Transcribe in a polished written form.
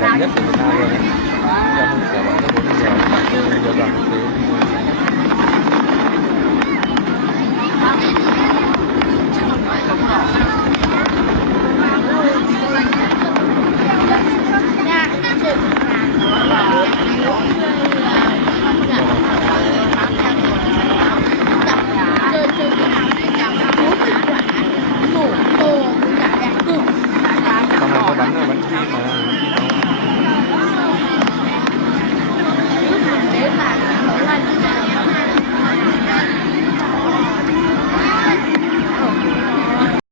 đẹp nhất của Việt Nam luôn đấy. Em không kiểu bạn rất muốn nhiều, tôi nhiều đoàn quốc tế